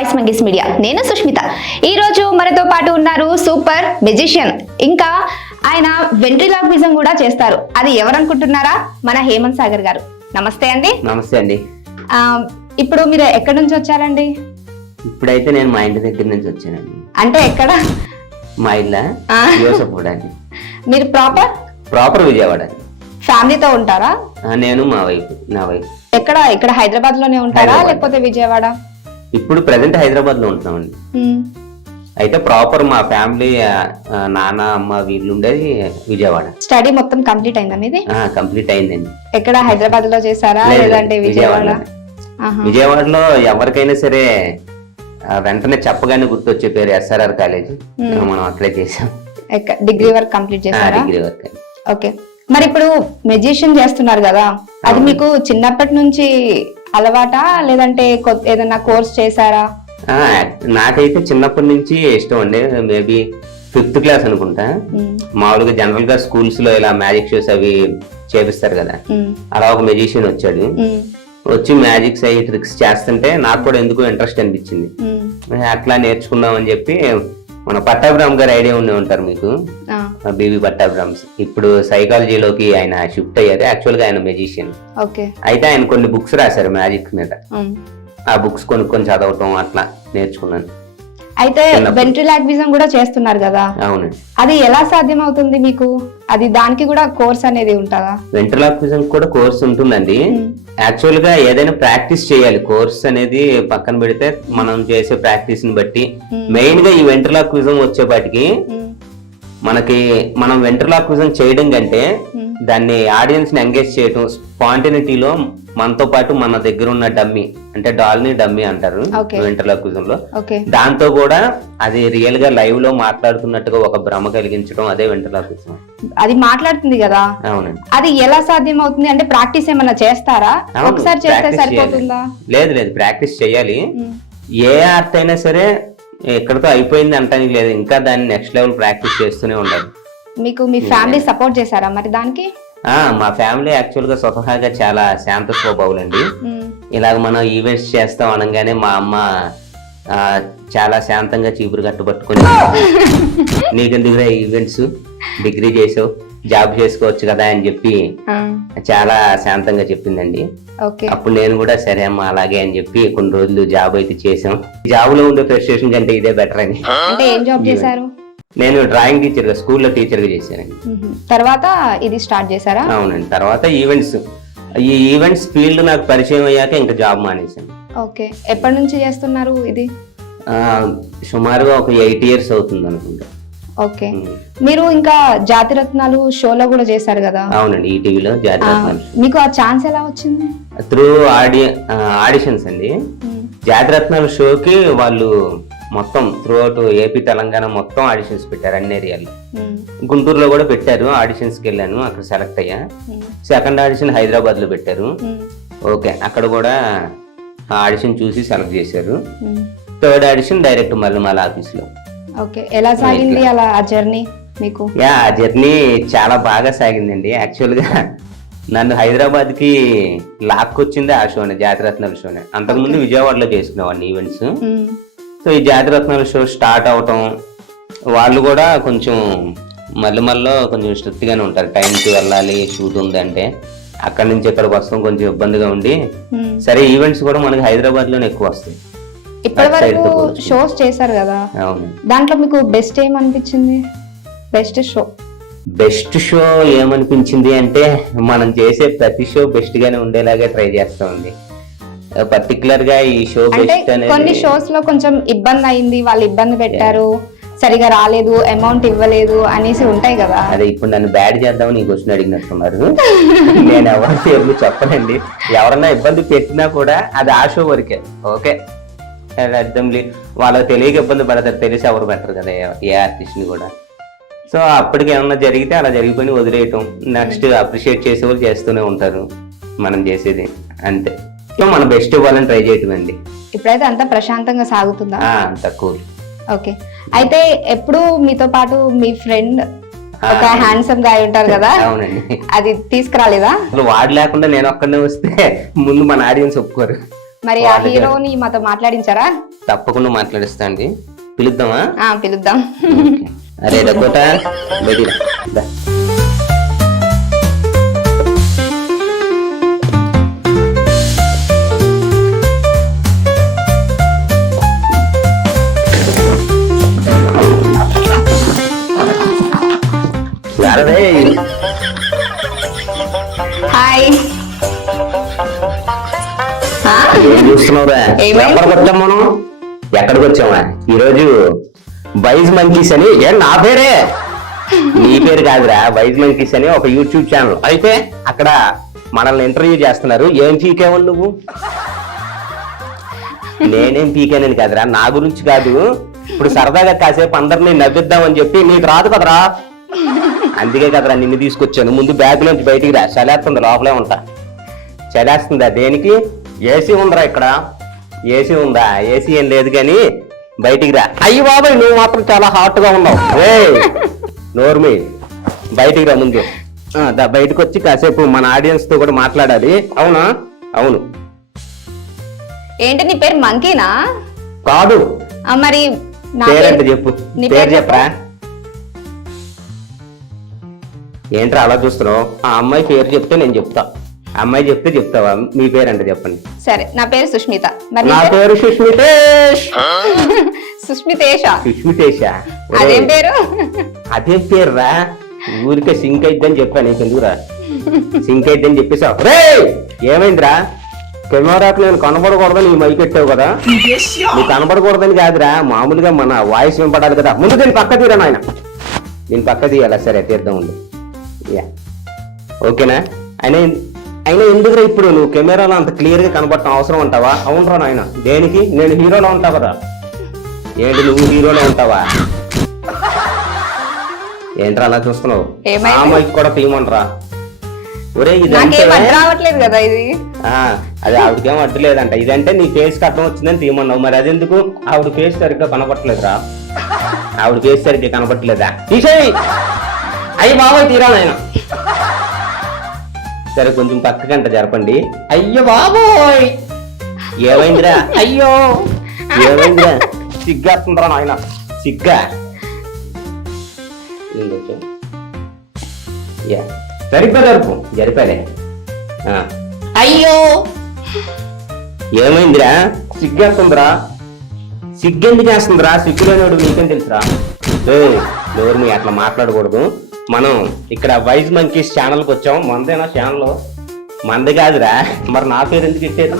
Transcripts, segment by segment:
Voice మంగీస్ media. నేను సుష్మిత. ఈ రోజు మనతో పాటు ఉన్నారు సూపర్ మెజిషియన్, ఇంకా ఆయన వెంట్రిలాక్విజం కూడా చేస్తారు. అది ఎవరనుకుంటున్నారా? మన హేమంత్ సాగర్ గారు. నమస్తే అండి. నమస్తే అండి. ఇప్పుడు మీరు ఎక్కడి నుంచి వచ్చారండి? ఇప్పుడైతే నేను మా ఇంటి దగ్గర నుంచి వచ్చానండి. అంటే ఎక్కడ? మా ఇల్లా యోసఫ్గూడ అండి. మీరు ప్రాపర్ విజయవాడ అండి. ఫ్యామిలీతో ఉంటారా? నేను మా వైఫ్, నా వైఫ్. ఇక్కడ హైదరాబాద్ లోనే ఉంటారా లేకపోతే విజయవాడ? ఇప్పుడు ప్రెసెంట్ హైదరాబాద్ లో ఉంటున్నామండి. అయితే ప్రాపర్ మా ఫ్యామిలీ నాన్న అమ్మ వీళ్ళు ఉండేది విజయవాడ. స్టడీ మొత్తం కంప్లీట్ అయిందా మీది? కంప్లీట్ అయిందండి. ఎక్కడ హైదరాబాద్ లో చేశారా లేదంటే విజయవాడ? విజయవాడలో ఎవరికైనా సరే వెంటనే చెప్పగానే గుర్తొచ్చే పేరు SRR కాలేజ్. మనం అక్కడే చేసాం. డిగ్రీ వర్క్ కంప్లీట్ చేశారా? Degree work. ఓకే. మరి ఇప్పుడు మెజిషియన్ చేస్తున్నారు కదా, అది మీకు చిన్నప్పటి నుంచి అలవాటా లేదంటే ఏదైనా కోర్స్ చేశారా? నాకైతే చిన్నప్పటి నుంచి ఇష్టం అండి. మేబీ 5th క్లాస్ అనుకుంటా. మామూలుగా జనరల్ గా స్కూల్స్ లో ఇలా మ్యాజిక్ షోస్ అవి చేపిస్తారు కదా, అలా ఒక మెజిషియన్ వచ్చాడు. వచ్చి మ్యాజిక్స్ అయ్యి ట్రిక్స్ చేస్తుంటే నాకు కూడా ఎందుకు ఇంట్రెస్ట్ అనిపించింది. అట్లా నేర్చుకుందాం అని చెప్పి మన పట్టాభిరామ్ గారు ఐడియా ఉండే ఉంటారు మీకు, బీబీ పట్టాభిరామ్స్. ఇప్పుడు సైకాలజీలోకి ఆయన షిఫ్ట్ అయ్యారు. యాక్చువల్ గా ఆయన మెజిషియన్. అయితే ఆయన కొన్ని బుక్స్ రాశారు మ్యాజిక్ మీద. ఆ బుక్స్ కొనుక్కొని చదవటం అట్లా నేర్చుకున్నాను. అయితే వెంట్రిలాక్విజం కూడా చేస్తున్నారు కదా? అవునండి. అది ఎలా సాధ్యం అవుతుంది మీకు? అది దానికి కూడా కోర్స్ అనేది ఉంటుందా? వెంట్రిలాక్విజం కూడా కోర్స్ ఉంటుందండి. యాక్చువల్ గా ఏదైనా ప్రాక్టీస్ చేయాలి. కోర్స్ అనేది పక్కన పెడితే మనం చేసే ప్రాక్టీస్ ని బట్టి, మెయిన్ గా ఈ వెంట్రిలాక్విజం వచ్చేపాటికి మనం వెంట్రిలాక్విజం చేయడం కంటే దాన్ని ఆడియన్స్ ని ఎంగేజ్ చేయడం, స్పాంటినిటీలో మనతో పాటు మన దగ్గర ఉన్న డమ్మీ, అంటే డాల్ ని డమ్మీ అంటారు వెంట్రిలాక్విజం లో, దాంతో కూడా అది రియల్ గా లైవ్ లో మాట్లాడుతున్నట్టుగా ఒక భ్రమ కలిగించడం, అదే వెంట్రిలాక్విజం. అది మాట్లాడుతుంది కదా? అవునండి. అది ఎలా సాధ్యం అవుతుంది? అంటే ప్రాక్టీస్ ఏమన్నా చేస్తారా? ఒకసారి చేస్తే సరిపోతుందా? లేదు, ప్రాక్టీస్ చేయాలి. ఏ ఆర్ట్ అయినా సరే ఎక్కడితో అయిపోయింది అంటానికి లేదు, ఇంకా దాన్ని నెక్స్ట్ లెవెల్ ప్రాక్టీస్ చేస్తూనే ఉండాలి. మీకు మీ ఫ్యామిలీ సపోర్ట్ చేశారా మరి దానికి? మా ఫ్యామిలీ యాక్చువల్ గా స్వతహాగా చాలా శాంత స్వభావులండి. ఇలాగ మనం ఈవెంట్స్ చేస్తాం అనగానే మా అమ్మ చాలా శాంతంగా చీపురు కట్టుబట్టుకుని, నీకెందుకురా ఈవెంట్స్, డిగ్రీ చేసావు, జాబ్ చేసుకోవచ్చు కదా అని చెప్పి చాలా శాంతంగా చెప్పిందండి. అప్పుడు నేను కూడా సరే అమ్మా అలాగే అని చెప్పి కొన్ని రోజులు జాబ్ అయితే చేసాం. జాబ్ లో ఉండే ఫ్రస్ట్రేషన్ కంటే ఇదే బెటర్ అని. అంటే ఏం జాబ్ చేశారు? నేను డ్రాయింగ్ టీచర్ గా, స్కూల్లో టీచర్ గా చేశానండి. తర్వాత ఇది స్టార్ట్ చేశారా? అవునండి. తర్వాత ఈ ఈవెంట్స్ ఫీల్డ్ నాకు పరిచయం అయ్యాక ఇంకా జాబ్ మానేశాను. ఓకే. ఎప్పటి నుంచి చేస్తున్నారు ఇది? సుమారుగా ఒక 8 years అవుతుంది అనుకుంటా. ఓకే. మీరు ఇంకా జాతిరత్నాలు షోలో కూడా చేశారు కదా? అవునండి, ఈటీవీలో జాతిరత్నాలు. మీకు ఆ ఛాన్స్ ఎలా వచ్చింది? త్రూ ఆడిషన్స్ అండి. జాతిరత్నాలు షోకి వాళ్ళు మొత్తం త్రూ అవుట్ ఏపీ తెలంగాణ మొత్తం ఆడిషన్స్ పెట్టారు, అన్ని ఏరియాలో. గుంటూరులో కూడా పెట్టారు. ఆడిషన్స్ కి వెళ్ళాను, అక్కడ సెలెక్ట్ అయ్యా. సెకండ్ ఆడిషన్ హైదరాబాద్ లో పెట్టారు. ఓకే, అక్కడ కూడా ఆడిషన్ చూసి సెలెక్ట్ చేశారు. Third audition direct Mallemala office లో. ఓకే. ఎలా సాగింది అలా ఆ జర్నీ మీకు? ఆ జర్నీ చాలా బాగా సాగిందండి. యాక్చువల్ గా నన్ను హైదరాబాద్ కి లాక్కొచ్చింది ఆ షోనే, జాతిరత్నాల షోనే. అంతకుముందు విజయవాడలో చేసుకునేవాడిని ఈవెంట్స్. సో ఈ జాతిరత్నాల షో స్టార్ట్ అవటం, వాళ్ళు కూడా కొంచెం మల్లెమల్లో కొంచెం స్ట్రిక్ట్ గానే ఉంటారు. టైంకి వెళ్ళాలి, షూట్ ఉందంటే. అక్కడి నుంచి ఇక్కడికి వస్తాం కొంచెం ఇబ్బందిగా ఉండి, సరే ఈవెంట్స్ కూడా మనకి హైదరాబాద్ లోనే ఎక్కువ వస్తాయి. ఇప్పటి వరకు షోస్ చేశారు కదా, దాంట్లో మీకు బెస్ట్ ఏమనిపించింది? బెస్ట్ షో ఏమనిపించింది అంటే, మనం చేసే ప్రతి షో బెస్ట్ గానే ఉండేలాగా ట్రై చేస్తామండి. పర్టికులర్ గా ఈ షో బెస్ట్ అనేది, కొన్ని షోస్ లో కొంచెం ఇబ్బంది అయింది, వాళ్ళు ఇబ్బంది పెట్టారు, సరిగా రాలేదు, అమౌంట్ ఇవ్వలేదు అనేసి ఉంటాయి కదా. అదే ఇప్పుడు నన్ను బ్యాడ్ చేద్దామని ఈ క్వశ్చన్ అడిగినట్టున్నారు. నేను ఎవరు చెప్పనండి. ఎవరన్నా ఇబ్బంది పెట్టినా కూడా అది ఆ షో వరకే. ఓకే, అర్థం లేదు, వాళ్ళకి తెలియక ఇబ్బంది పడతారు, తెలిసి ఎవరు పెట్టరు కదా ఏ ఆర్టిస్ట్ ని కూడా. సో అప్పటికి ఏమన్నా జరిగితే అలా జరిగిపోయి వదిలేయటం, నెక్స్ట్ అప్రిషియేట్ చేసేవాళ్ళు చేస్తూనే ఉంటారు. మనం చేసేది అంతే. సో మనం బెస్ట్ ఇవ్వాలని ట్రై చేయటం అండి. ఇప్పుడైతే అంతా ప్రశాంతంగా సాగుతుందా? అంత కూల్. ఓకే. అయితే ఎప్పుడు మీతో పాటు మీ ఫ్రెండ్ ఒక హ్యాండ్సమ్ గా ఉంటారు కదా? అవునండి. అది తీసుకురాలేదా? వాడు లేకుండా నేను ఒక్కడనే వస్తే ముందు మన ఆడియన్స్ ఒప్పుకోరు. మరి ఆ హీరోని మాతో మాట్లాడించారా? తప్పకుండా మాట్లాడిస్తా అండి. పిలుద్దామా? పిలుద్దాం. అరే డకోటా బయటికి రా. హాయ్. ఏం చూస్తున్నావురా? ఎక్కడికి వచ్చాం మనం? ఎక్కడికి వచ్చామా ఈరోజు? వైజ్ మంకీస్ అని. నా పేరే, నీ పేరు కాదురా. వైజ్ మంకీస్ అని ఒక యూట్యూబ్ ఛానల్. అయితే అక్కడ మనల్ని ఇంటర్వ్యూ చేస్తున్నారు. ఏం పీకేవని నువ్వు? నేనేం పీకానని కాదురా, నా గురించి కాదు. ఇప్పుడు సరదాగా కాసేపు అందరినీ నవ్విద్దామని చెప్పి, నీకు రాదు కదరా, అందుకే కదరా నిన్ను తీసుకొచ్చాను. ముందు బ్యాగ్ నుంచి బయటికి రా. చలేస్తుంది, లోపలే ఉంటా. చలేస్తుందా? దేనికి? ఏసీ ఉందిరా ఇక్కడ. ఏసీ ఉందా? ఏసీ ఏం లేదు కానీ బయటికి రా. అయ్యి బాబాయ్, నువ్వు మాత్రం చాలా హాట్ గా ఉన్నావు. రే నోర్మి, బయటికి రా ముందు. బయటకు వచ్చి కాసేపు మన ఆడియన్స్ తో కూడా మాట్లాడాలి. అవునా? అవును. ఏంటి నీ పేరు మంకీనా? కాదు. మరి పేరంటే చెప్పు. పేరు చెప్పరా? ఏంట్రా అలా చూస్తున్నావు? ఆ అమ్మాయి పేరు చెప్తే నేను చెప్తా. అమ్మాయి చెప్తే చెప్తావా? మీ పేరంటే చెప్పండి. సరే, నా పేరు సుష్మిత. నా పేరు సుష్మితేష్. సుష్మితేషా? సుష్మితేషా? అదేం పేరు? అదేం పేరు రా? ఊరికే సింక్ అయిద్దని చెప్పాను. నీకు ఎందుకురా సింక్ అయిద్దని చెప్పేసావు? రే ఏమైందిరా? కెమెరాకు నేను కనబడకూడదని ఈ మైక్ పెట్టావు కదా. నీకు కనబడకూడదని కాదురా, మామూలుగా మన వాయిస్ వినపడాలి కదా. ముందు నేను పక్క తీరా నాయన. నేను పక్క తీయాలా? సరే తీద్దాం ఉంది. ఓకేనా? అయినా ఎందుకురా ఇప్పుడు నువ్వు కెమెరాలో అంత క్లియర్ గా కనబడటం అవసరం అంటావా? అవునరా నాయన. దేనికి? నేను హీరోలో ఉంటావు కదా. ఏంటి నువ్వు హీరోలో ఉంటావా? ఏంట్రా అలా చూస్తున్నావు? ఆ మైక్ కూడా తీయమంటరా? ఒరే ఇదంటే రావట్లేదు కదా ఇది. అది ఆవిడకేం అడ్డులేదంట. ఇదంటే నీ ఫేస్ కి అర్థం వచ్చిందని తీయమన్నావు. మరి అదెందుకు? ఆవిడ ఫేస్ సరిగ్గా కనపట్లేదురా. ఆవిడ ఫేస్ సరిగ్గా కనపట్లేదా? తీసేయి. అయ్యి బాబాయ్ తీరా నాయన. సరే కొంచెం పక్కకంట జరపండి. అయ్యో బాబోయ్, ఏమైందిరా? అయ్యో ఏమైందిరా? సిగ్గేస్తుందిరా నాయన, సిగ్గా. సరిగ్గా జరుపు. జరిపాలే. అయ్యో ఏమైందిరా? సిగ్గేస్తుందిరా. సిగ్గెందుకు వేస్తుందిరా? సిగ్గులేనోడు నీకేం తెలుసురా? ఎవరు మీ అట్లా మాట్లాడకూడదు. మనం ఇక్కడ వైజ్ మంకీస్ ఛానల్కి వచ్చాం. మనదేనా ఛానల్? మంది కాదురా. మరి నా పేరు ఎందుకు ఇచ్చారు?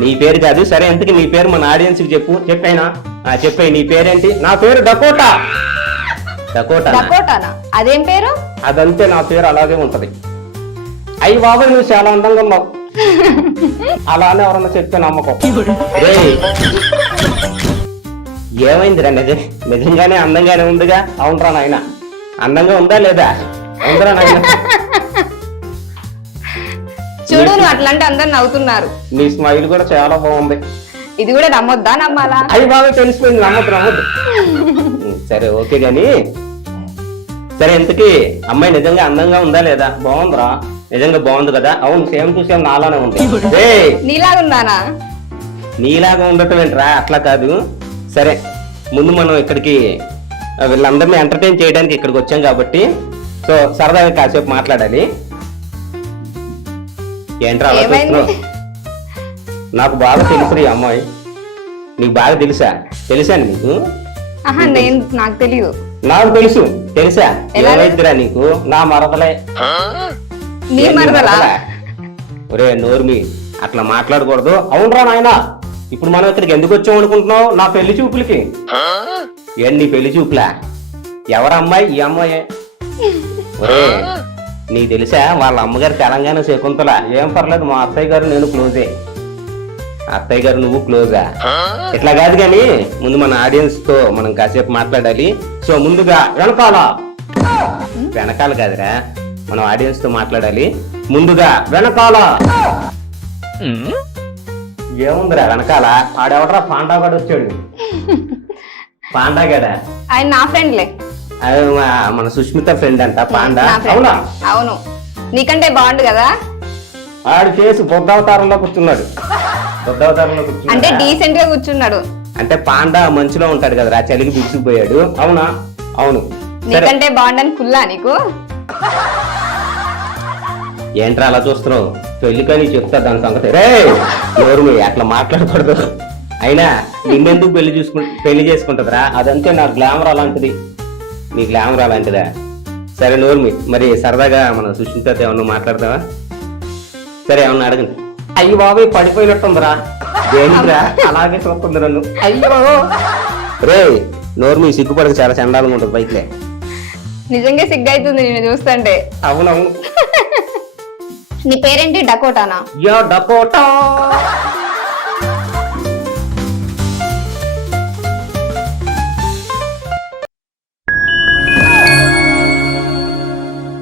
నీ పేరు కాదు. సరే ఎందుకు నీ పేరు మన ఆడియన్స్ కి చెప్పు. చెప్పైనా చెప్పాయి. నీ పేరేంటి? నా పేరు డకోటా. డకోటానా? అదేం పేరు? అదంతే, నా పేరు అలాగే ఉంటది. అయ్యి బాబాయ్, నువ్వు చాలా అందంగా ఉన్నావు. అలానే ఎవరన్నా చెప్తే నమ్మకం. ఏమైందిరా? నిజంగానే అందంగానే ఉందిగా. అవునరా నాయన, అందంగా ఉందా లేదా? ఉందరా నాయన. చూడు, నువ్వు అట్లంటే అందరు నవ్వుతున్నారు. నీ స్మైల్ కూడా చాలా బాగుంది. ఇది కూడా నమ్మొద్దా? నమ్మాలా? అయ్యి బాబాయ్ తెలిసిపోయింది. నమ్మద్దు. సరే ఓకే గాని, సరే ఇంతకీ అమ్మాయి నిజంగా అందంగా ఉందా లేదా? బాగుందిరా, నిజంగా బాగుంది కదా. అవును, సేమ్ టు సేమ్ నాలానే ఉంది. నీలాగా ఉందానా? నీలాగా ఉండటం ఏంట్రా? అట్లా కాదు. సరే ముందు మనం ఇక్కడికి వీళ్ళందరినీ ఎంటర్టైన్ చేయడానికి ఇక్కడికి వచ్చాం కాబట్టి సో సరదాగా కాసేపు మాట్లాడాలి. ఏంట్రా అలా చూస్తున్నావు? నాకు బాగా తెలుసు ఈ అమ్మాయి. నీకు బాగా తెలుసా నీకు? నాకు తెలియదు. నాకు తెలుసు. తెలుసా? ఏమైందిరా నీకు? నా మరదలే. నీ మరదలా? ఒరే నోర్మి, అట్లా మాట్లాడకూడదు. అవునరా నాయన. ఇప్పుడు మనం ఇక్కడికి ఎందుకు వచ్చాం అనుకుంటున్నావు? నా పెళ్లి చూపులకి. ఏం నీ పెళ్లి చూపులా? ఎవరమ్మాయి? ఈ అమ్మాయే. ఒరే నీకు తెలుసా వాళ్ళ అమ్మగారు తెలంగాణ శకుంతల. ఏం పర్లేదు, మా అత్తయ్య గారు నేను క్లోజే. అత్తయ్య గారు నువ్వు క్లోజా? ఇట్లా కాదు కానీ ముందు మన ఆడియన్స్ తో మనం కాసేపు మాట్లాడాలి. సో ముందుగా వెనకాల కాదురా, మనం ఆడియన్స్ తో మాట్లాడాలి. ముందుగా వెనకాల ఏముందిరా? వెనకాల ఆడెవడరా? పాండాగాడు వచ్చాడు. పాండాగాడా? ఆయన నా ఫ్రెండ్లే. మన సుష్మిత ఫ్రెండ్ అంట పాండా. అవునా? అవును. నీకంటే బాగుండు కదా. ఆడు చేసి బొద్దావతారంలో కూర్చున్నాడు. బుద్ధవతారంలో అంటే కూర్చున్నాడా? డీసెంట్ గా కూర్చున్నాడు. అంటే పాండా మంచులో ఉంటాడు కదా, చలికి బిగుసిపోయాడు. అవునా? అవును. సరే, నీకంటే బాగుండని కుల్లా నీకు. ఏంట్రా అలా చూస్తున్నావు? పెళ్లికని చెప్తా దాని సంగతి. రే ఎవరు అట్లా మాట్లాడకూడదు. అయినా నిన్నెందుకు పెళ్లి చేసుకుంటుందిరా? అదంతే నా గ్లామర్ అలాంటిది. నీ గ్లామర్ అలాంటిదా? సరే నోర్మి, మరి సరదాగా మన సుష్మిత ఏమన్నా మాట్లాడతావా? సరే ఏమన్నా అడగండి. అయ్యి బాబు పడిపోయినట్టుందిరా. దేనికిరా అలాగే చూస్తుంది నన్ను? అయ్యో రే నోర్మి, సిగ్గుపడక చాలా చండాలంగా ఉంటుంది బైక్లే. నిజంగా సిగ్గైతుంది నేను చూస్తుంటే. అవునవును. నీ పేరేంటి? డకోటానా? Yeah Dakota.